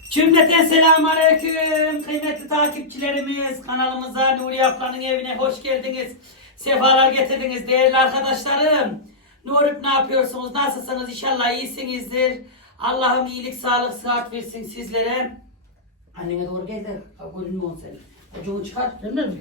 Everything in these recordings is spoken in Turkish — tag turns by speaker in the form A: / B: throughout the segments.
A: Cümleten selamünaleyküm kıymetli takipçilerimiz, kanalımıza Nuriye ablanın evine hoş geldiniz. Sefalar getirdiniz değerli arkadaşlarım. Nuri ne yapıyorsunuz? Nasılsınız? İnşallah iyisinizdir. Allah'ım iyilik, sağlık, sıhhat versin sizlere. Annene doğru gel de görünüyor sen. Kocuğunu çıkar.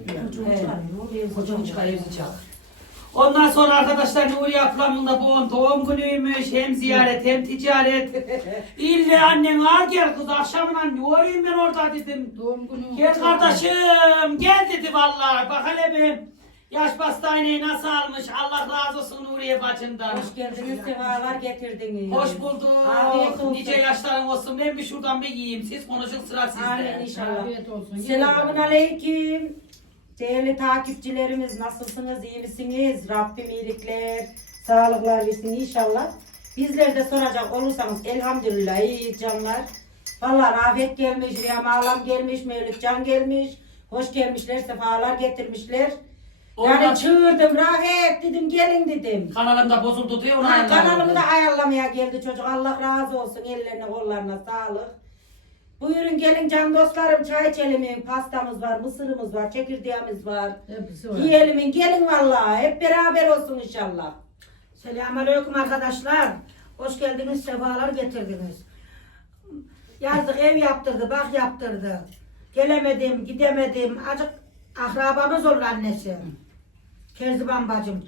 A: Kocuğunu çıkar evde çak. Ondan sonra arkadaşlar Nuriye ablamın da bu doğum günüymüş. Hem ziyaret hem ticaret. İlle annen al gel kız akşamına ne orayım ben orada dedim.
B: Doğum günü.
A: Gel kardeşim gel dedi vallahi. Bak hele bir yaş pastaneyi nasıl almış. Allah razı olsun Nuriye bacımdan.
B: Hoş geldiniz, sefalar getirdiniz.
A: Hoş bulduk.
B: Afiyet olsun.
A: Nice yaşların olsun. Ben bir şuradan bir yiyeyim. Siz konuşun sıra sizde.
B: Amin inşallah.
C: Afiyet olsun.
B: Selamun aleyküm. Değerli takipçilerimiz nasılsınız, iyi misiniz? Rabbim iyilikler, sağlıklar versin inşallah. Bizler de soracak olursanız elhamdülillah iyiyiz canlar. Vallahi Rafet gelmiş, Riyam Ağlam gelmiş, Mevlüt Can gelmiş. Hoş gelmişler, sefalar getirmişler. Yani
A: Ondan-
B: çığırdım, Rafet dedim, gelin dedim.
A: Kanalımda bozuldu diye onu
B: Kanalımı da ayarlamaya geldi çocuk. Allah razı olsun, ellerine kollarına sağlık. Buyurun gelin can dostlarım, çay içelim. Pastamız var, mısırımız var, çekirdeğimiz var.
C: Hepsi var.
B: Yiyelim, gelin vallahi. Hep beraber olsun inşallah.
D: Selamünaleyküm arkadaşlar. Hoş geldiniz, sefalar getirdiniz. Yazdık ev yaptırdı, bak yaptırdı. Gelemedim, gidemedim. Acık akrabamız olur annesi. Kerziban bacım.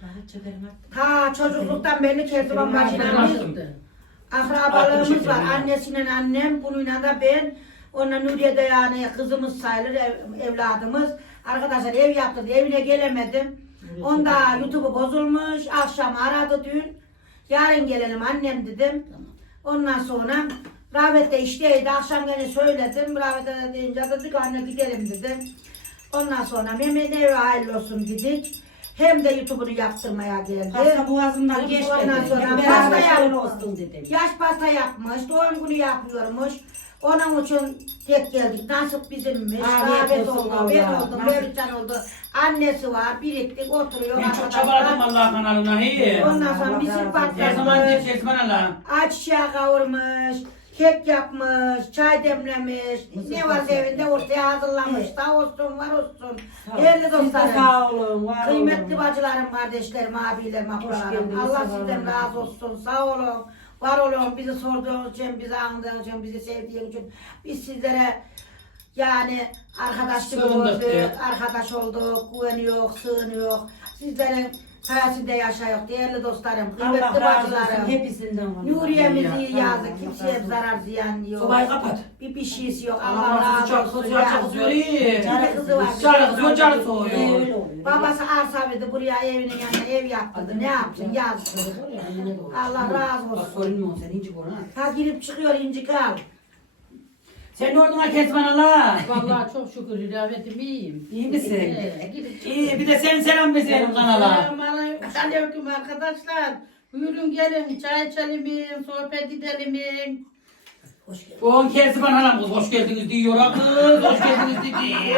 D: Ta çocukluktan beri Kerziban bacıyla biz akrabalığımız var. Annesiyle annem, bununla da ben. Onunla Nuriye de yani kızımız sayılır, evladımız. Arkadaşlar ev yaptırdı, evine gelemedim. Onda YouTube'u bozulmuş. Akşam aradı dün. Yarın gelelim annem dedim. Ondan sonra Rahmet de işteydi. Akşam gene söyledim. Rahmet'e de deyince dedik anne gidelim dedim. Ondan sonra Mehmet eve hayırlı olsun dedik. Hem de YouTube'unu yaptırmaya geldi.
B: Pasta boğazımdan geçmedi.
D: Ondan sonra
B: Hep
D: pasta
B: beraber şöyle
D: yapmış.
B: olsun dedim.
D: Yaş pasta yapmış. Doğum günü yapıyormuş. Onun için tek geldik. Nasip bizimmiş.
B: Afiyet
D: Rahmet
B: olsun
D: oldu. Ben
B: vallahi.
D: oldum.
B: Nasip.
D: Mevlütcan oldu. Annesi var. Biriktik oturuyor.
A: Ben çok
D: arkadaşlar.
A: çabaladım Allah kanalına. Iyi.
D: Ondan sonra
B: Allah
D: mısır
B: razı olsun.
A: Her zaman
D: patlatmış.
A: gideceğiz bana la.
D: Ayçiçeği kavurmuş. Kek yapmış. Çay demlemiş. Ne var evinde ortaya hazırlamış. Sağ olsun var olsun. Değerli
B: Siz de
D: dostlarım.
B: sağ olun, var
D: Kıymetli
B: olun.
D: bacılarım, kardeşlerim, abilerim, ablalarım.
B: geldiniz,
D: Allah
B: sağ
D: sizden
B: olun.
D: razı olsun. Sağ olun. Var olun. Bizi sorduğunuz için, bizi anladığınız için, bizi sevdiğiniz için. Biz sizlere yani arkadaşlık
A: Sığındık,
D: olduk,
A: evet.
D: arkadaş olduk, güveniyor, sığınıyor. Sizlerin sayesinde yaşıyor değerli dostlarım, kıymetli
B: Allah razı olsun
D: bacılarım.
B: hepsinden. vallahi.
D: Nuriye'mizi iyi
B: Allah
D: yazdık.
B: razı
D: Kimseye
B: olsun.
D: zarar ziyan yok.
A: Sobayı kapat.
D: Bir şeysi yok.
A: Allah
D: Allah
A: razı
D: razı
A: çok
D: olsun.
A: kızıyor, çok kızıyor. İyi.
D: Canı kızı var.
A: Canı kızıyor, canı
B: Öyle
A: soğuyor.
B: oluyor.
D: Babası arsa verdi buraya evinin yanına ev yaptırdı. Ne yaptın? Yazdı. Allah razı
A: Bak
D: olsun.
A: görünmüyor sen inci gör ha.
D: Ta girip çıkıyor incik al.
A: Sen ne oldun ha Kezban la?
C: Vallahi çok şükür rahmetim iyiyim.
A: İyi misin?
C: Gidip
A: İyi bir de sen selam ver senin kanala.
C: Selamünaleyküm arkadaşlar. Buyurun gelin çay içelim, sohbet edelim.
A: Bu on Kezban halam kız hoş geldiniz diyor ha kız. Hoş geldiniz dedi.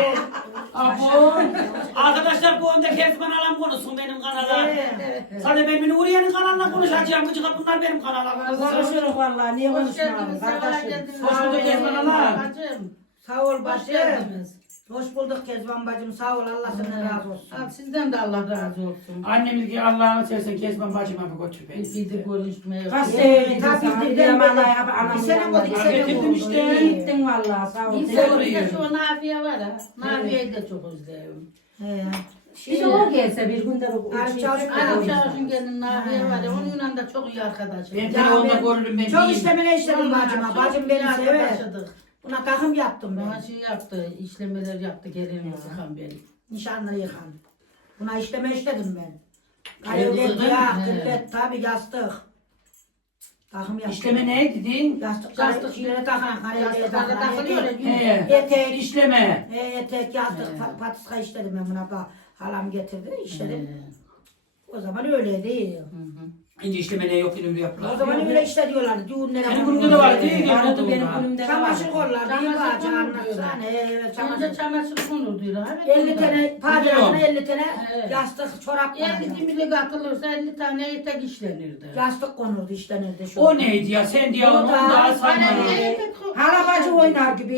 A: Abo. Arkadaşlar bu onda Kezban halam konuşsun benim kanala. Sadece ben Nuriye'nin kanalına konuşacağım. Gıcık bunlar benim kanala.
B: Konuşuruz vallahi, niye
C: Hoş
B: konuşmayalım
C: geldiniz, sefa
B: kardeşim.
C: geldiniz.
A: Hoş bulduk Kezban Hanım.
C: Bacım,
D: Sağ ol
C: hoş
D: bacım.
C: geldiniz.
D: Hoş bulduk Kezban bacım. Sağ ol. Allah senden razı olsun.
C: Abi, sizden de Allah razı olsun.
A: Annemiz ki Allah'ını seversen Kezban bacıma bir götür beni.
C: Gidip konuşmaya.
B: Kaç
D: Tabii
B: senedir
D: bizden
B: sana
D: beri.
B: bir vallahi anamın
D: Bir sene
B: yanında
D: oldu, iki sene
A: Getirdim
D: oldu.
A: işte.
D: İyi.
B: Gittin vallahi sağ ol.
C: Bir
A: Güzel
C: de
A: oluyor.
C: şu Nafiye var ha. Nafiye'yi de çok özledim.
D: He.
B: Bir de o gelse bir günde o
D: Arif
B: şey
D: Çavuş
B: çıkıyor.
D: Aynen.
C: Anam Çavuş'un gelin Nafiye var ya. Onunla da çok iyi arkadaşım.
A: Ben
D: Ya
A: telefonda
D: ben
A: görürüm ben
D: Çok
A: diyeyim.
D: işlemene işledim bacıma. Bacım beni sever.
C: Arkadaşladık.
D: Buna takım yaptım
C: Bana
D: ben.
C: şey yaptı, işlemeler yaptı, gelin sıkan beni.
D: Nişanları yıkan. Buna işleme işledim ben.
A: Evde
D: Kaledet
A: kızın?
D: ya,
C: He.
D: kırlet tabi yastık. Takım yaptım.
A: İşleme ne dedin?
D: Yastık,
C: Yastık.
D: şeylere takan, karelere
C: Yastıklara
D: takan,
C: takılıyor
D: etek.
C: ya.
D: Etek.
A: İşleme.
D: Etek, yastık, patiska işledim ben buna. Halam getirdi, işledim.
C: He.
D: O zaman öyleydi.
C: Hı hı.
A: İnce işleme ne yok yine
D: O
A: yapılar.
D: zaman öyle işte diyorlardı. Düğünlere
A: Senin
D: falan.
A: gününde de var değil mi?
B: Vardı benim günümde de
D: Çamaşır
B: vardı.
D: kollar değil mi?
C: Çamaşır
D: Canım
C: kollar diyorlar.
D: anlatsana. Evet
C: Çamaşır
D: çamaşır.
C: çamaşır konur diyor.
D: 50 tane padrasına 50 tane
C: Evet.
D: yastık çorap
C: 50
D: konacak.
C: dimlik atılırsa 50 tane etek işlenirdi.
D: Yastık konurdu işlenirdi şu.
A: O neydi ya? Sen diye onu
D: O da-
A: daha sayma.
C: Hani
B: Halabacı oynar gibi.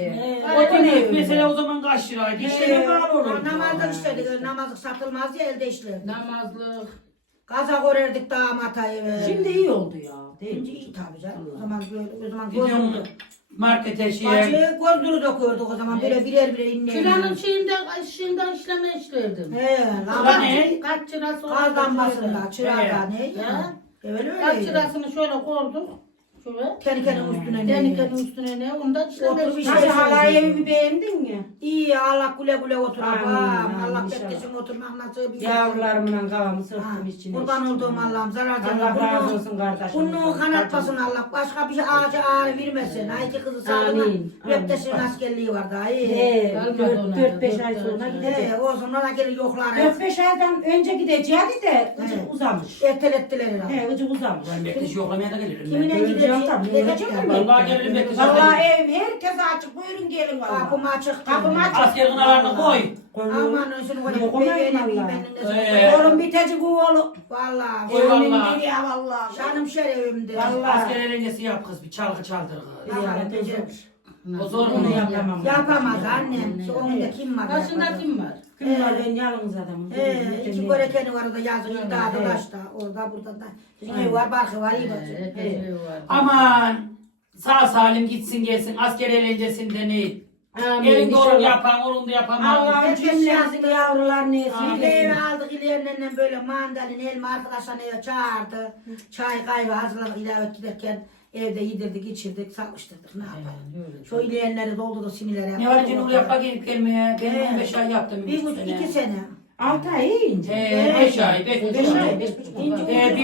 A: O da ne?
B: öyle.
A: Mesela o zaman kaç liraydı? İşleme bağlı olur.
D: Namazda işledik. Namazlık satılmaz ya elde işlerdi.
C: namazlık.
D: Kazak örerdik damata eve.
B: Şimdi iyi oldu ya. Değil
D: Şimdi
B: mi?
D: iyi tabii canım. O zaman böyle o zaman
A: Gidiyorum
D: gördük.
A: markete şeye.
D: Bacı gördüğünü dokuyorduk o zaman böyle birer inleyelim.
C: Kiranın şeyinden işleme işlerdim.
D: He,
A: Kira
D: lan
A: ne?
C: Kaç lirası
D: kaz lambasında, çırağda ne
C: Ya.
D: ya? Öyle
C: Kaç
D: öyle.
C: lirasını şöyle koyduk. Şöyle.
D: Tenikenin üstüne ne?
C: Tenikenin üstüne ne? Ondan işleme
D: Otur bir
C: işlerdim.
B: Nasıl halay evimi beğendin mi?
D: İyi Allah güle güle otur
B: Amin,
D: abam.
B: amin,
D: Allah
B: inşallah.
D: beklesin oturmak nasıl bir
B: Yavrularımla kavamı
D: Ha,
B: sırttım içine.
D: kurban olduğum Allah'ım zarar
B: Allah razı olsun kardeşim.
D: Bunu kanatmasın Allah. Başka bir şey ağacı ağrı vermesin. Ay ki kızı sağlığına.
B: Amin,
D: Repteşin
B: amin.
D: askerliği var daha iyi.
B: He,
C: Kalmadı ona da,
B: 4-5 ay
C: dört
B: sonra
C: ay.
B: gidecek.
D: He, olsun ona gelir yoklar.
B: 4-5 aydan önce gideceğiydi de
D: He.
B: ıcık uzamış.
D: Ertelettiler herhalde.
B: He, ıcık uzamış.
A: Ben bekleşi yoklamaya da gelirim.
D: Kimine
A: Ben.
D: gidecek?
B: Göreceğim tabii,
D: Ne
B: göreceğim
D: bekler?
B: tabii.
A: Vallahi gelirim bekleşi.
B: Vallahi ev herkese açık. Buyurun gelin vallahi.
D: Kapım açık.
B: Kapım açık.
A: Asker kınalarını koy.
D: Aman özünü koyayım.
B: Yok, koymayın vallahi. Oğlum bitecek bu oğlum.
D: Valla.
A: Koy
B: Evimin
A: vallahi.
B: biri ya vallahi.
D: Canım şerefimdir.
B: Vallahi.
A: Asker eğlencesi yap kız. Bir çalgı çaldır kız.
B: Yani tezor.
A: O zor mu?
B: Onu yapamam.
D: Yapamaz annem. Şu Onda kim var?
C: Başında
D: yapacak?
C: kim var?
B: Kim var ben yalnız adamım.
D: İki görekeni var orada yazık. Daha dolaşta. Orada burada da. Sizin ev var, barkı var, iyi bacı.
C: Herkes var.
A: Aman sağ salim gitsin gelsin asker eğlencesinde ne?
B: Amin,
A: Elinde olur
B: inşallah.
A: yapan, onun da yapamam.
B: Allah'ın
D: Herkes
B: cümlemizin
D: şanslı.
B: yavrular neyse.
D: Bir de eve aldık ilerlerinden böyle mandalin, elma arkadaşlarını eve çağırdı. Çay kahve hazırladık ilave giderken evde yedirdik, içirdik, savuşturduk. Ne yapalım? Şu ileyenleri doldurduk, sinirleri.
A: Ne var için onu yapma gelip gelmeye? Ben
D: Evet.
A: 15 ay yaptım.
D: Bir buçuk, 2 sene.
B: 6 ay yiyince.
A: 5 ay, 5
B: Beş
A: ay.
B: ay, 5,5 ay.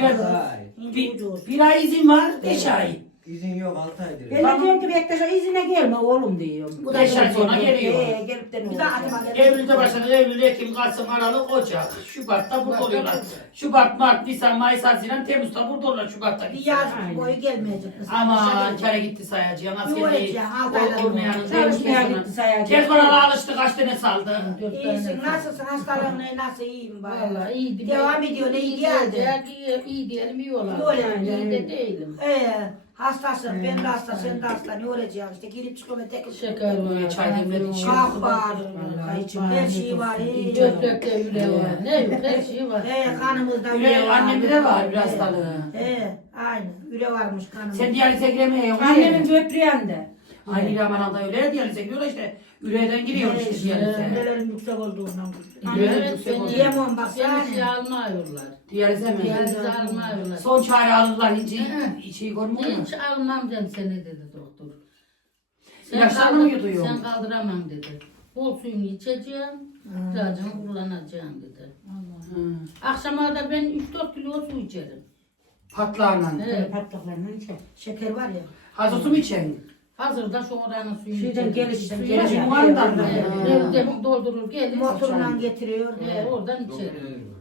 A: Bir ay izin var, 5 ay.
E: İzin yok 6 aydır.
B: Ben de diyorum ki bekle şu izine gelme oğlum diyorum.
D: Bu da
A: 5 ay sonra geliyor.
B: Gelip de ne
D: Bir daha
B: olacak?
D: atma geldi.
A: Eylül'de başladık, Eylül, Ekim, Kasım, Aralık, Ocak. Şubat'ta burada oluyorlar. Şubat, Mart, Nisan, Mayıs, Haziran, Temmuz'da burada oluyorlar. Şubat'ta
D: Bir yaz
B: Aynen.
D: boyu gelmeyecek.
A: Ama kere gitti sayacağım.
D: Ne
A: Askeri
D: olacak? 6 aylar
A: olmayanın
B: Çalışmaya gitti sayacak.
A: Telefonlara alıştı, kaç tane saldı.
D: İyisin, nasılsın? Hastalığın ne, nasıl iyiyim bari.
C: Vallahi iyi.
D: Devam ediyor, ne iyi geldi.
C: İyi diyelim iyi olalım.
D: İyi olalım.
C: İyi de değilim.
D: Hastasın, ben de hasta, sen de hasta. Ne olacak işte? Girip çıkıp tek
C: Şeker var.
A: Çay demledik, şey
D: Ah var.
B: Vallahi
D: Her şey var. iyi.
C: Böbrekte yüre var. Ne yok her şey var.
D: Kanımızda
A: Üre, annemde de var bir hastalığı.
D: Aynı. Üre varmış kanımızda.
A: Sen diyalize giremiyorsun.
B: Annemin böbreğinde.
A: Aynı Raman'da öyle diyalize giriyorlar işte. Üreden giriyor işte diyalize.
D: Ürelerin yüksek olduğundan.
A: Üreden
C: Evet,
A: yüksek
C: beni-
A: oluyor.
D: Yemem bak
C: Seni şey
D: yani.
C: almıyorlar.
A: Diyalize mi?
C: Diyalize almıyorlar.
A: Son çare alırlar hiç
C: Hı.
A: içi görmüyor mu?
C: Hiç almam ben seni dedi doktor.
A: İlaçlarını mı yutuyor?
C: Sen kaldıramam dedi. Bol suyunu içeceğim, ilacını kullanacağım dedi.
A: Hı.
C: Akşama da ben 3-4 kilo su içerim.
A: Patlarla.
C: Evet.
B: Patlaklarından çok.
D: Şeker var ya.
A: Hazır su mu içen?
C: Hazır da şu oranın suyunu
B: Şuradan
C: içerim.
B: gelişten
C: Suyu
B: gelişten.
C: var.
A: Muandan da.
C: Evet, evde doldurur gelir.
D: Motorla getiriyor.
C: Oradan içerim.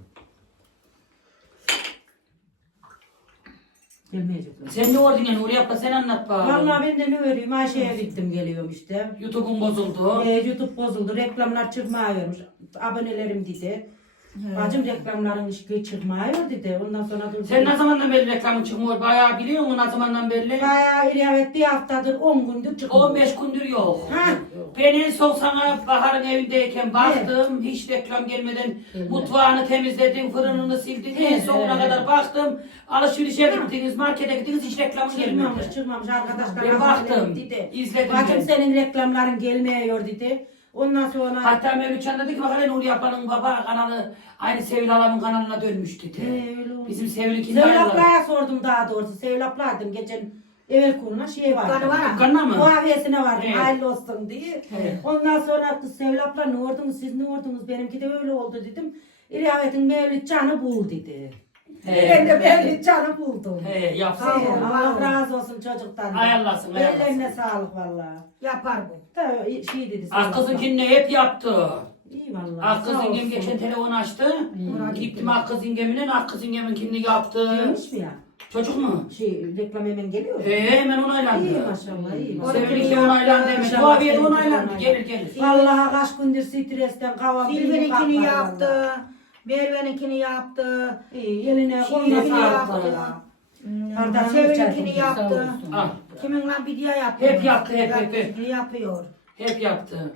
B: Gelmeyecekler.
A: Sen ne ordun ya Nuri abla sen anlat bana.
B: Vallahi ben de ne öreyim Ayşe'ye gittim geliyorum işte.
A: YouTube'un bozuldu.
B: YouTube bozuldu. Reklamlar çıkmıyormuş. Abonelerim dedi. Bacım reklamların işi çıkmıyor dedi. Ondan sonra dur.
A: Sen ne zamandan beri reklamın çıkmıyor? Bayağı biliyor musun ne zamandan beri?
B: Bayağı evet bir haftadır 10 gündür çıkmıyor.
A: 15 gündür yok.
B: Ha.
A: Ben en son sana Bahar'ın evindeyken baktım. Hiç reklam gelmeden mutfağını temizledin, fırınını sildin. En sonuna kadar baktım. Alışverişe gittiniz, markete gittiniz hiç reklamın gelmedi.
B: Çıkmamış arkadaşlar.
A: Ben baktım,
B: dedi.
A: izledim
B: Bacım
A: ben.
B: senin reklamların gelmiyor dedi. Ondan sonra
A: Hatta Mevlütcan dedi ki bak hele Nuri ablanın baba kanalı aynı Sevil Alam'ın kanalına dönmüş dedi.
B: öyle oldu.
A: Bizim Sevil ikinci
B: Sevil
A: ayrılar.
B: ablaya sordum daha doğrusu. Sevil ablaydım geçen evvel kuruna şey vardı.
D: Dükkanı var ha.
A: Dükkanına mı?
B: Muaviyesine vardım
A: Evet.
B: hayırlı olsun diye.
A: Evet.
B: Ondan sonra kız Sevil abla ne ordunuz siz ne ordunuz benimki de öyle oldu dedim. İlavetin Mevlüt canı bul dedi. Ben de Mevlüt canı buldum.
A: Yapsın.
B: Allah razı olsun çocuktan.
A: Ayarlasın, ayarlasın.
B: Ellerine sağlık vallahi.
D: Yapar bu.
B: Da şey dedi.
A: Ah kızınkini hep yaptı.
B: İyi vallahi.
A: Akkız
B: sağ
A: yengem
B: olsun.
A: geçen telefon açtı. Gittim Akkız yengeminin, Akkız yengeminkini yaptı.
B: Gelmiş mi ya?
A: Çocuk mu?
B: Reklam hemen geliyor mu?
A: Hemen onaylandı.
B: İyi maşallah iyi.
A: Sevinçli onaylandı hemen.
B: İnşallah
A: Muaviye de
B: sevinçli
A: onaylandı.
B: onaylandı.
A: Gelir gelir.
B: Vallahi kaç gündür stresten kavam.
D: Silver'inkini yaptı. Merve'ninkini yaptı.
B: İyi eline koluna
D: Şiirinki
B: sağlık
D: yaptı.
B: valla. Pardon,
D: Sevin'inkini
C: Sağ
D: yaptı.
C: olsun.
A: Al.
D: Kiminle bir diye yaptı.
A: Hep yaptı, hep.
D: Hepsini yapıyor.
A: Hep yaptı.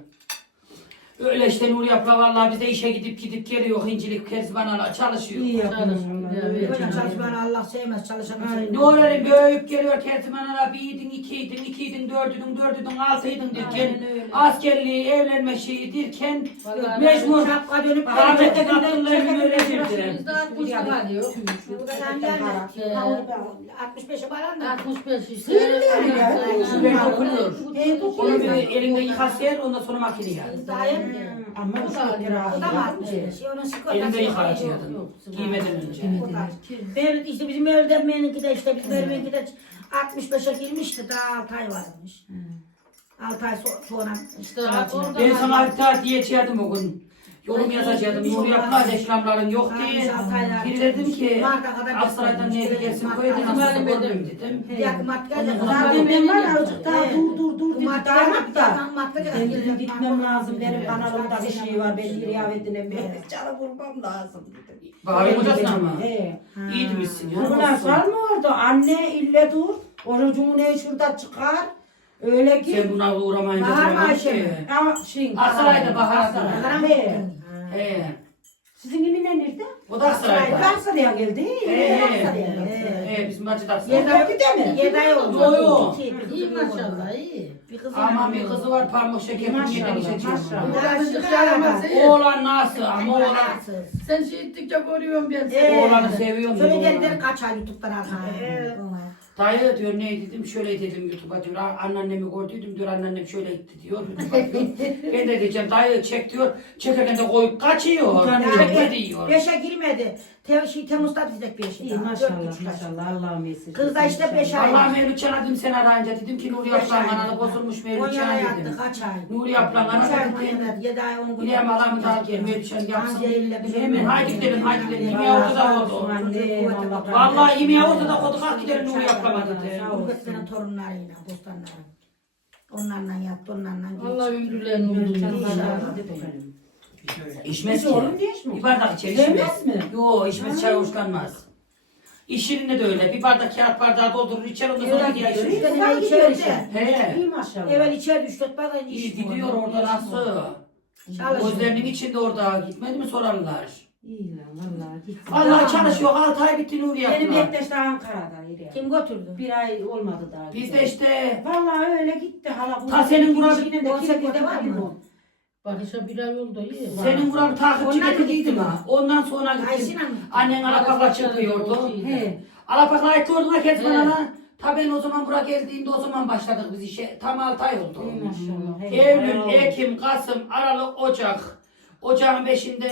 A: Öyle işte Nur Yapra vallahi bize işe gidip geliyor. Hincilik, kezbanalar çalışıyor.
B: İyi yapmış
C: Çalışıyor.
B: vallahi.
C: Evet.
D: Böyle çalışmanı Allah sevmez. Çalışanı
B: Aynen.
D: sevmez.
A: Nurel'in büyüyüp geliyor kezbanalar. Biriydin, ikiydin, dördüydün, altıydın derken.
B: Aynen öyle.
A: Askerliği, evlenme şeyi derken
C: Vallahi
A: mecbur.
D: Şapka dönüp
A: Rahmetli
D: gelecek.
A: Abdullah'ın öyle girdi.
C: Bizde 60 lira diyor.
D: Buradan geldi. 65'e falan da.
C: 65 işte.
B: Sığmıyor ya.
A: Şu ben dokunuyor.
B: Evet,
A: Onu
B: okuyor.
A: bir elinde yıkasıyor, ondan sonra makineye al.
D: Daim.
B: Ama
C: O
B: şu
C: da
B: kira.
D: O da mı 65? Onun sigortası.
A: Elinde
D: yok.
A: yıkayacaktın. Giymeden önce.
D: Benim işte bizim öğretmeninki de işte bizim öğretmeninki de 65'e girmişti daha 6 ay varmış. 6 ay sonra
C: İşte orada
A: Ben sana bir tane diyeceğim o gün. Yorum yazacaktım. Nur Yapra reklamların yok diye. Bir dedim ki Aksaray'dan neye gidersin koy dedim. Nasıl görmeyeyim dedim.
B: Zaten ben var ya azıcık daha dur dedi. Damat da. Ben
D: Ben
B: dedim gitmem lazım. Benim kanalımda bir şey var. Ben riyavetine canı bulmam lazım dedim.
A: Bağırın hocasına mı?
B: He.
A: İyi demişsin ya.
B: Bunlar var mı orada? Anne ille dur. Orucunu ne şurada çıkar. Öyle ki.
A: Sen buna uğramayınca
D: Bahar mı
A: duramam
D: Ayşe
A: ki.
D: mi?
B: Ama
A: Aksaray'da Bahar
B: Aksaray. He.
A: He.
B: Sizin Emine nerede?
A: O da Aksaray'da.
B: Aksaray'a geldi. Aksaray'a geldi.
A: He bizim bacı da
B: Yer
A: Aksaray'da.
B: yok bir de mi?
D: Yeday oldu.
A: Yo, yo.
C: iyi maşallah iyi.
D: Bir kızı
A: Ama bir kızı var pamuk şeker.
B: Maşallah,
A: Maşallah.
B: maşallah.
C: Birazcık yaramaz.
A: Oğlan nasıl ama oğlan.
C: Sen şey ettikçe görüyorum ben seni.
A: Oğlanı seviyorum.
D: Şöyle
A: oğlanı.
D: dediler kaç ay YouTube'dan arkadaşlar.
A: Dayı diyor ne dedim şöyle dedim YouTube'a diyor anneannemi gördüydüm diyor anneannem şöyle etti diyor. YouTube'a diyor. Ben de diyeceğim dayı çek diyor çekerken de koyup kaçıyor. Çekme diyor.
D: 5'e girmedi. Temmuz'da bizde 5'e.
B: İyi maşallah maşallah Allah'ım esir.
D: Kız da işte 5 ay.
A: Allah Mevlüt Çan'a dedim sen arayınca dedim ki Nuri Yaprak'ın kanalı bozulmuş Mevlüt
D: Konya'ya
A: Çan'a
D: yattı
A: dedim.
D: kaç ay.
A: Nuri Yaprak'ın
D: 3 ay
A: kanalı
D: Konya'da yattı. 7 ay 10 gün.
A: Bileyim alamı da gel Mevlüt Çan yapsın.
D: Anca elle bir
A: Hemen haydi gidelim haydi gidelim. Yemeğe ortada oldu.
B: Vallahi
A: Vallahi yemeğe ortada koyduk hak gidelim Nuri Yaprak'a dedi.
D: Gurbetlerin torunlarıyla, bostanları. Onlarla yattı, onlarla geçti.
C: Allah ömrülerini uzun
A: İçmez ki.
B: Oğlum diye içmiyor.
A: Bir bardak içer
B: Sevmez
A: içmez.
B: mi?
A: Yo içmez çay hoşlanmaz. İş yerinde de öyle. Bir bardak kağıt bardağı doldurur içer ondan sonra gider.
D: İşte
B: Sen
D: ne
B: gidiyor
D: içeride?
B: işte.
A: He.
B: İyi maşallah.
D: Evvel içeride 3-4 bardak
A: İyi
D: içmiyor.
A: gidiyor orada nasıl?
D: Çalışıyor.
A: Gözlerinin içinde orada gitmedi mi sorarlar.
B: İyi lan vallahi. gitsin.
A: Vallahi çalışıyor 6 ay bitti Nuri
B: Benim
A: yapma.
B: bektaş da Ankara'da yeri.
D: Kim götürdü?
B: Bir ay olmadı daha.
A: Biz de işte
B: Vallahi öyle gitti hala.
A: Ta senin buranın-
B: Yine de
D: 18'de var mı?
C: Bakışa bir ay oldu iyi.
A: senin buranın takipçi
D: Onlar mı
A: getirdiydim
D: gitti?
A: ha. Ondan sonra gittim.
D: Ayşin Hanım.
A: Annen alapakla çıkıyordu.
B: He.
A: Alapakla ait gördün ha kes bana lan. Ta ben o zaman buraya geldiğimde o zaman başladık biz işe. Tam 6 ay oldu.
B: İyi maşallah. He.
A: Eylül,
B: Bravo.
A: Ekim, Kasım, Aralık, Ocak. Ocağın 5'inde,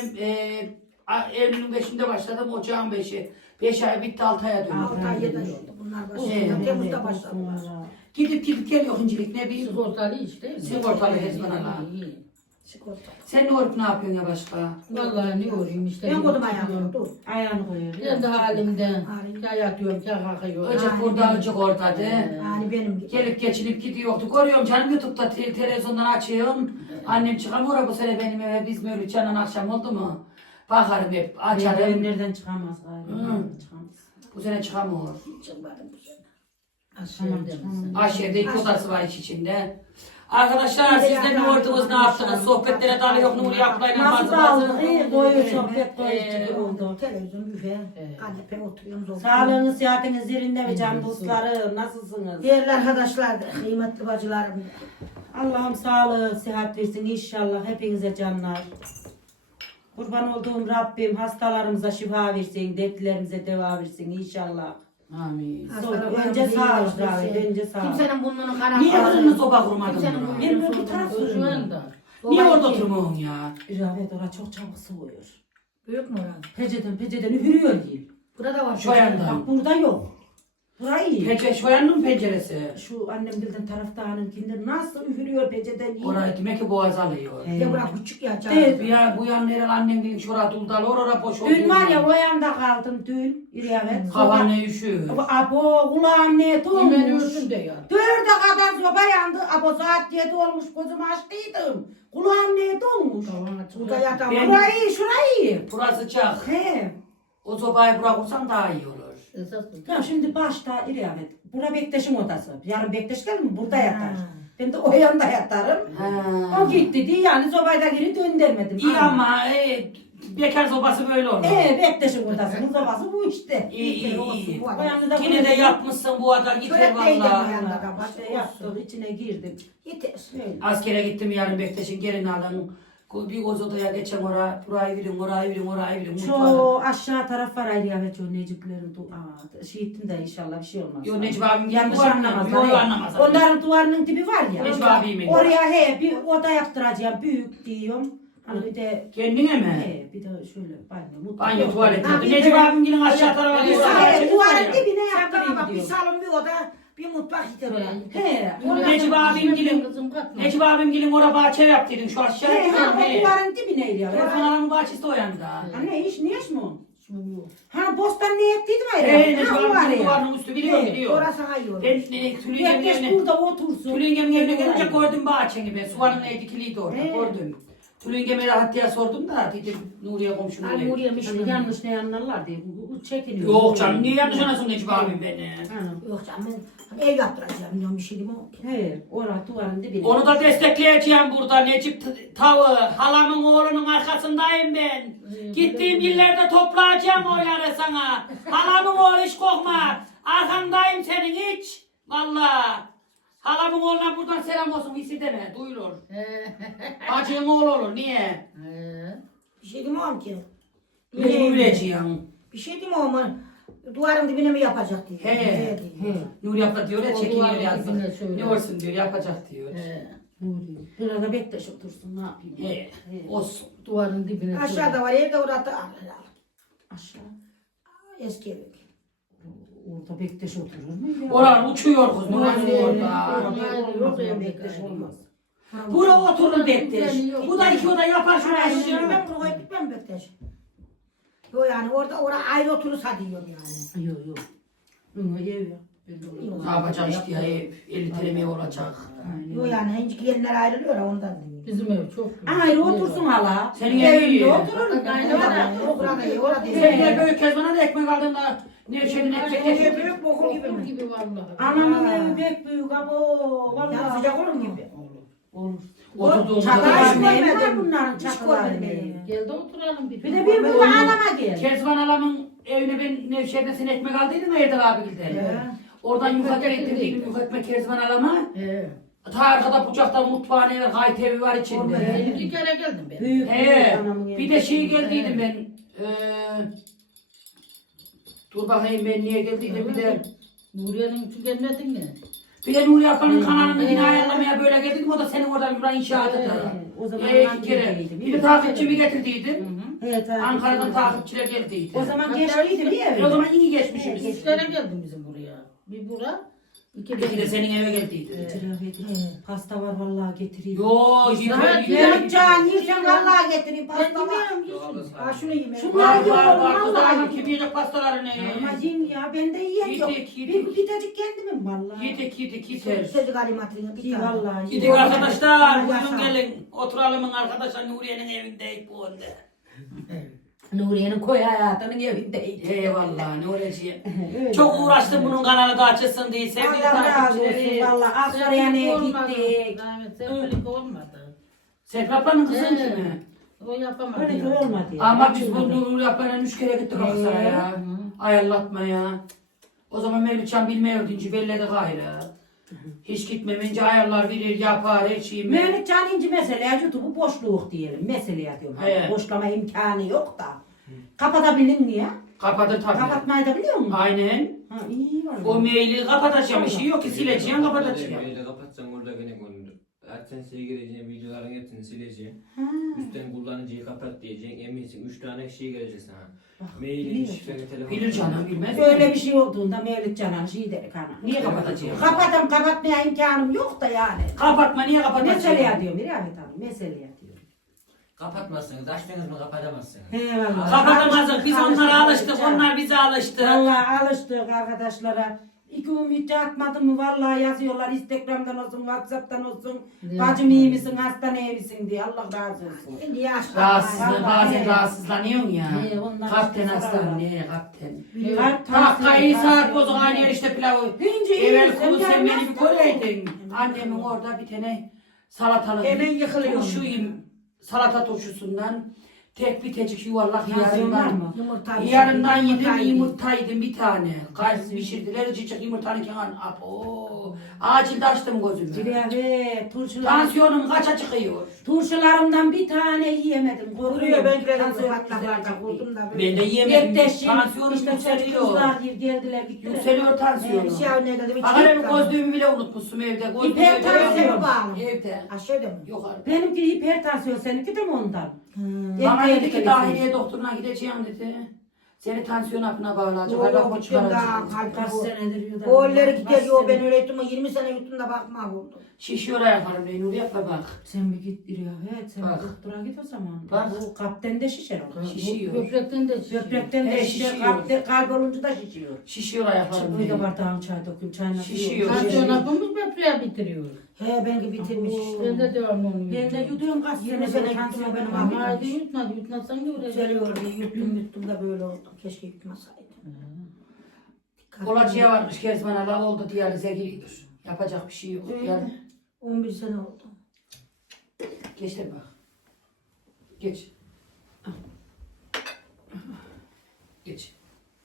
A: Eylül'ün 5'inde başladım, Ocağın 5'i. 5 ay bitti, 6 aya döndü.
D: 6 ay 7 ay oldu. Bunlar
A: He.
D: başladı. Temmuz'da başladılar.
A: Gidip geliyor hincilik ne bileyim.
C: Sigortalı işte.
A: Sigortalı hezbanalar.
C: İyi.
D: Sigorta.
A: Sen ne olup ne yapıyorsun ya başka?
C: Vallahi ne göreyim işte.
D: Ben koydum ayağımı. Dur.
B: Ayağını koyuyor.
C: Ben de halimden.
D: Halim.
C: Ya yatıyorum ya kalkıyorum.
A: Öcek burada, öcek orada de.
D: Yani benim gibi.
A: Gelip geçinip gidiyordu. Görüyorum canım YouTube'da televizyondan açıyorum. Annem çıkamıyor bu sene benim eve biz böyle canın akşam oldu mu? Bakarım hep açarım.
B: Nereden çıkamaz galiba.
A: Hı.
B: Çıkamaz.
A: Bu sene çıkamıyor.
D: Çıkmadım bu sene.
C: Aşağıda mısın?
A: Aşağıda 2 odası var iç içinde. Arkadaşlar sizler ne ordunuz ne yaptınız? Sohbetlere dalıyor Nuri Yaplay'la
B: Nasıl
A: bazı
B: da aldık? İyi doyuyor
A: Evet.
B: sohbet doyucu oldu.
D: Televizyon, büfe, kanepe oturuyoruz.
B: Sağlığınız, sıhhatiniz yerinde mi can dostlarım? Nasılsınız?
D: Değerli arkadaşlar, kıymetli bacılarım.
B: Allah'ım sağlık, sıhhat versin inşallah hepinize canlar. Kurban olduğum Rabbim hastalarımıza şifa versin, dertlerimize deva versin inşallah.
A: Amin.
B: Önce sağlık Rabbim, önce sağlık.
D: Kimsenin burnunu kanatmadı.
A: Niye kızını soba kurmadın
D: Kimsenin
A: buna?
D: burnunu
B: Benim öbür
D: sokmadı.
B: taraf
C: Şu anda.
A: Niye orada oturmuyorsun ya?
B: Evet orası çok çabuk soğuyor.
D: Büyük mü oran?
B: Peceden üfürüyor değil.
D: Burada var.
A: Şu yanda.
B: Bak burada yok. Burayı.
A: Pencere, şu yanının penceresi.
B: Şu annem bildiğin taraftarınkinden nasıl üfürüyor pencereden iyi.
A: Orayı demek ki boğaz alıyor.
D: Bir de bura küçük ya canım.
B: Evet.
A: Bu yan neren annem dedim şurada duldalı orada boş oldu.
B: Dün var ya o yanda kaldım dün. İriyavet.
A: Hava ne üşüyor.
B: Abo kulağım ne
C: Hemen
B: dolmuş.
C: öldüm de ya.
B: 4'e kadar soba yandı. Abo saat 7 olmuş gözümü açtıydım. Kulağım ne dolmuş.
D: Burada yatamam.
A: Ben-
B: Burayı şurayı.
A: Burası sıcak.
B: He.
A: O sobayı bırakırsan daha iyi olur.
C: Esas
B: Ya şimdi başta İriyavet. Bura Bektaş'ın odası. Yarın Bektaş gelir mi? Burada yatar.
D: Ha.
B: Ben de o yanda yatarım.
A: Ha.
B: O gitti diye yani sobayda geri döndürmedim.
A: İyi ama bekar sobası böyle olur.
B: Bektaş'ın odasının sobası bu işte.
A: İyi.
D: Bu
B: O
D: adam.
B: yanda
A: Yine de yapmışsın bu adam gider
D: Şöyle
A: valla.
D: yanında da bak.
B: İşte yaptık içine girdim.
D: Yeter.
B: Öyle.
A: Askere gittim yarın Bektaş'ın gelin alın. Bir koz odaya geçen orayı bilin, orayı bilin, orayı bilin.
B: Şu aşağı taraf var ayrı ya şu Neciplerin şiitin de inşallah bir şey olmaz.
A: Yo Necip abim
B: yanlış
A: duvarını
B: anlamazlar.
A: Yo
B: he.
A: anlamazlar.
B: Onların duvarının dibi var ya.
A: Necip abimin.
B: Oraya bir oda yaptıracağım büyük diyorum. Hani bir de
A: Kendine mi?
B: bir de şöyle banyo mutfak.
A: Banyo tuvalet.
D: Ha, bir
A: Necip
D: de-
A: abim gelin aşağı tarafa
D: Bir
A: doğru.
D: saniye,
A: açacak
B: Duvarın
A: var ya.
B: dibine
D: Sen bana
B: yaptırayım
D: bak bir
B: diyorum.
D: salon bir oda bir mutfak yeter oraya.
B: He.
A: Necip abim gelin.
C: kızım katma.
A: Necip abim gelin oraya bahçe yaptıydın şu aşağıya.
B: He,
A: Ha,
B: o
A: he.
B: duvarın dibine iniyor.
A: Telefon alanın bahçesi de o yanda.
B: Ha ne iş mi o?
C: Şimdi bu.
B: Ha bostan ne ettiydim ayrı.
A: Necip
B: Ha o var
A: abimin
B: ya.
A: duvarının üstü biliyor
B: He,
A: biliyor.
D: Orası hayır olur.
A: Ben Tülüngem'in
B: Herkes
A: evine,
B: burada otursun.
A: Tülüngem'in evine gelince gördüm bahçeni ben. Suvarın ne dikiliydi orada
B: He.
A: gördüm. Tülüngem'e rahat diye sordum da dedim Nuriye komşunun
D: Hani
A: evi.
D: Nuriye'miş
B: Hani
D: mi?
B: yanlış ne anlarlar diye bu çekiniyor.
A: Yok canım niye yanlış anasın Necip abim beni.
B: Ha.
D: Yok canım ben ev yaptıracağım diyorum bir şey değil mi?
B: He, orada duvarın dibine.
A: Onu da destekleyeceğim burada Necip Tağı. Halamın oğlunun arkasındayım ben. Gittiğim yerlerde toplayacağım oyları sana. Halamın oğlu hiç korkma. Arkandayım senin hiç. Valla. Halamın oğluna buradan selam olsun. Hisi deme. Duyulur. Bacığın oğlu olur. Niye?
D: Bir şey değil mi oğlum ki?
A: Mecbur edeceğim.
D: Bir şey değil mi oğlum? Duvarın dibine mi yapacak diye.
A: He.
D: He.
A: Nuri abla diyor ya
C: O
A: çekiniyor
C: duvarın
A: yazdık.
C: dibine söyle.
A: Ne olsun diyor yapacak diyor.
B: Burada Bektaş otursun ne yapayım.
A: He. Olsun.
C: Duvarın dibine.
D: Aşağıda var evde orada
B: Aşağı.
D: eski ev.
B: Orada Bektaş oturur mu ya?
A: Oralar uçuyor kız. Nurhan orada.
B: Orada Bektaş olmaz.
A: Bura oturur Bektaş. Bu da iki oda yapar şunu
D: Ben
A: aşağı.
D: buraya gitmem Bektaş. Yok yani orada ayrı oturursa diyorum yani.
B: Yok yok. Ev ya.
A: Ne yapacak işte ya 50 TL olacak.
D: Yok yani henüz gelinler ayrılıyor ya ondan diyorum.
C: Bizim ev çok.
B: Ayrı otursun hala.
A: Senin evin iyi.
B: Evinde oturur.
D: Orada iyi, orada iyi.
A: Sen de büyük kez bana da ekmek aldın da Nevşehir'in ekmek
D: Ev
A: getirdi.
D: büyük bokul gibi
C: Okul
D: mi?
C: gibi vallahi.
B: Anamın evi pek büyük abo.
D: Yani
B: Vallahi.
D: sıcak olur mu gibi?
B: Olur.
A: Oturduğumuzda
B: Çakal
A: da
D: hiç
B: evi var
D: görmedim.
B: bunların
D: Hiç
B: çakal
D: görmedim
B: evi.
D: evi.
C: Gel de oturalım bir.
B: Bir de bir bu anama gel.
A: Kezban alamın evine ben Nevşehir'den sen ekmek aldıydım ya Erdal abi gilden. Oradan yukarı getirdim yukarı ekmek Kezban alama.
C: He.
A: Ta arkada bucakta mutfağın evi, gayet evi var içinde.
C: Ben 2 kere geldim ben.
B: Büyük
A: He.
B: anamın evi.
A: Bir de şey geldiydim ben. Dur bakayım ben niye geldiydim bir de.
C: Nuriye'nin için gelmedin mi?
A: Bir de Nuri Afan'ın kanalını yine ayarlamaya böyle geldim. O da senin oradan yuran inşaatıdı.
B: O zaman
A: İki kere. Bir de takipçimi getirdiydim.
B: Evet,
A: Ankara'dan takipçiler geldiydi.
B: O zaman geçtiydi değil mi?
A: O zaman iyi geçmişiz.
C: 3 kere geldim bizim buraya. Bir bura. 2
A: İki de senin eve geldiydi.
B: Pasta var vallahi getireyim.
A: Yo, yeter,
B: Ya can yiyeceğim vallahi getireyim pasta var.
D: Ha şunu yiyeyim.
B: Şunlar
A: Var
B: yiyorum
A: var var.
B: vallahi.
A: Kızlarım kim yiyecek pastalarını?
B: Ama yiyin ya ben de yiyeyim yok.
A: Yedik, yedik.
B: Bir pitecik kendimim vallahi.
A: Yedik yeter.
D: Sözü galimatını bir
B: İyi
D: tane.
B: vallahi.
A: Gidik arkadaşlar. Buyurun
D: Yaşa.
A: gelin. Oturalım arkadaşlar Nuriye'nin evindeyiz bu önde.
B: Nuriye'nin koy hayatının evindeydi.
A: Eyvallah Nuriye'ciğim. Çok uğraştım bunun kanalı da açılsın diye. Sevgili
B: Allah razı olsun
A: takipçileri.
B: vallahi. Aksaray'a gittik.
C: Rahmet sevgilik olmadı.
A: Serpil kızın kimi?
C: O yapamadı.
B: Öyle
C: ya.
B: de olmadı ya.
A: Ama biz bu Nuri Abla'yla 3 kere gittik Aksaray'a.
C: Hı.
A: Ayarlatmaya. O zaman Mevlütcan bilmiyordu. İnci belledi gayrı. Hiç gitmemeyince ayarlar verir, yapar, her şeyi.
B: Mehmet Can İnci meseleye YouTube'u boşluk diyelim. Meseleye diyorum.
A: He.
B: Boşlama imkanı yok da. Kapatabilin mi ya?
A: Kapatır tabii.
B: Kapatmayı da biliyor musun?
A: Aynen.
B: Ha iyi var.
A: O maili kapatacağım. Bir şey yok ki sileceğim, kapatacağım.
E: Böyle kapatacağım orada gene konudur. Zaten şey gireceğin videoların hepsini sileceğim. Üstten kullanıcıyı kapat diyeceksin. Eminsin 3 tane şey gelecek sana. Mailin,
B: biliyor.
E: şifreni, telefonu.
A: Bilir canım bilmez mi?
B: Böyle bir şey olduğunda Mevlüt Canan şey dedik ana.
A: Niye kapatacağım?
B: Kapatmaya imkanım yok da yani.
A: Kapatma niye kapatacağım?
B: Meseleye diyorum Mirafet Hanım, meseleye diyorum.
E: Kapatmazsınız. Açtınız mı kapatamazsınız.
B: He vallahi.
A: Kapatamazdık. Biz onlara alıştık. Onlar bize alıştı.
B: Vallahi alıştık arkadaşlara. İki ümit atmadım mı vallahi yazıyorlar Instagram'dan olsun, Whatsapp'tan olsun. Bacım iyi misin, hasta iyi misin diye Allah razı olsun.
D: Şimdi yaşlı.
A: Rahatsızlığı
B: Vallahi
A: bazen
B: he.
A: rahatsızlanıyorsun ya.
B: He, onlar
A: Kapten
B: işte
A: hastane
B: sorarlar.
A: ne kapten.
B: Kalp
A: Takkayı
B: tansiyonu,
A: saat bozuk aynı yer işte pilavı.
B: Hince iyi
A: Evvel
B: misin,
A: kulu sen beni bir
B: gelmez
A: koruydun. Annemin orada bir tane salatalık.
D: Hemen yıkılıyor.
A: Turşuyum. Salata turşusundan. Tek bir tecik yuvarlak
B: Tansiyon var
A: yarından.
B: mı?
D: Yumurta.
A: Yarından yedim
D: yumurta
A: yumurta yedim bir tane. Kayısı pişirdiler cicik yumurtanın kenar. Abo. Acilde açtım gözümü.
B: Cilave, turşular.
A: Tansiyonum kaça çıkıyor?
B: Turşularımdan bir tane yiyemedim.
D: Vuruyor ben kiredim
B: Tansiyon
D: patlaklarda
B: yükselecek diye.
D: vurdum da.
A: Ben de yiyemedim.
B: Yekteşim,
A: Tansiyonum
B: işte
A: yükseliyor.
B: kızlar diye geldiler gittiler.
A: Yükseliyor tansiyonum.
D: Bir şey ne dedim.
A: Bak hele bir gözlüğümü bile unutmuşsun evde. Gözlüğümü
B: Hipertansiyon
A: evde.
D: bağlı.
A: Evde.
D: Aşağıda mı?
A: Yok artık.
B: Benimki hipertansiyon, seninki de mi ondan?
A: Bana dedi ki
B: tehlikelisi.
A: dahiliye doktoruna gideceğim dedi. Seni tansiyon hapına bağlayacak.
D: Yok,
A: Hala
D: yok,
A: bu
D: gittim daha
A: çıkaracak.
D: kalp
B: Kaç
D: bu.
B: senedir yudan.
D: Oğulları gidiyor
B: Kaç
D: yo
B: sene.
D: ben öyle ettim 20 sene yuttum da bakma oldu.
A: Şişiyor ayaklarım beni Nuri yapma bak.
B: Sen bir git diyor. Evet sen
A: Bak.
B: doktora git o zaman.
A: Bak.
B: Bu kalpten de şişer o.
A: Şişiyor.
C: Böbrekten de
B: Böbrekten de
A: He,
B: şişer.
A: şişiyor.
B: Kalp olunca da şişiyor.
A: Şişiyor ayaklarım
B: Çıkmayı da
A: beni.
B: bardağın çay dökün. Çayına
A: Şişiyor.
C: Tansiyon hapımız böbreği bitiriyor.
D: He benimki bitirmiş.
C: Ben de devamlı onu
B: Ben de
C: yutuyorum.
B: yuduyorum kaç
D: 20
B: sene
D: sene
B: tansiyon
D: yuttum
B: benim
D: benim
B: abi.
C: Hadi yutmadı, yutmasan da öyle.
D: Yükseliyor bir yuttum da böyle oldu. Keşke yutmasaydım.
A: Kolacıya varmış Kezban hala oldu diyalize giriyor. Yapacak bir şey yok.
D: Öyle.
A: Yani
D: 11 sene oldu.
A: geç de bak. Geç. Geç.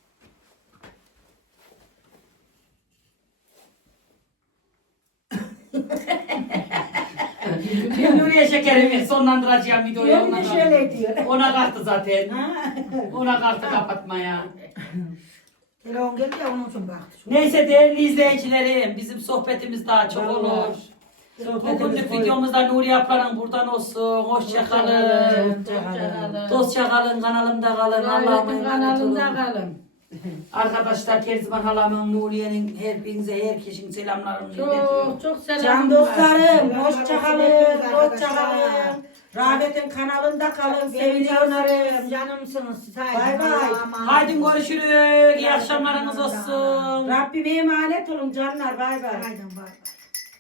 A: Ben Nuriye şekerimi sonlandıracağım videoyu.
D: Yemin de şöyle diyor.
A: Ona kalktı zaten. Ona kalktı kapatmaya.
D: Telefon geldi ya onun için baktı.
A: Neyse değerli izleyicilerim, bizim sohbetimiz daha çok
B: Vallahi.
A: olur.
B: Sohbetimiz
A: Bugünlük
B: buyur.
A: videomuzda Nuri Yaplar'ın buradan olsun. Hoşça kalın. Dostça kalın, kanalımda kalın. Allah'a
C: Rahmetin
A: emanet olun.
C: kanalında kalın.
A: Arkadaşlar Kezban halamın, Nuriye'nin hepinize, herkesin selamlarını iletiyorum.
C: Çok çok selam.
B: Can dostlarım,
D: Selamlar
B: hoşça
D: olsun
B: kalın,
D: hepinize
B: hoşça
D: arkadaşlar.
B: kalın. Rahmet'in kanalında kalın,
D: Benim
B: seviyoruz.
D: canlarım, canımsınız.
B: Bay bay.
A: Haydi görüşürüz. İyi akşamlarınız olsun.
B: Rabbime emanet olun canlar, bay bay.
D: Haydi bay bay.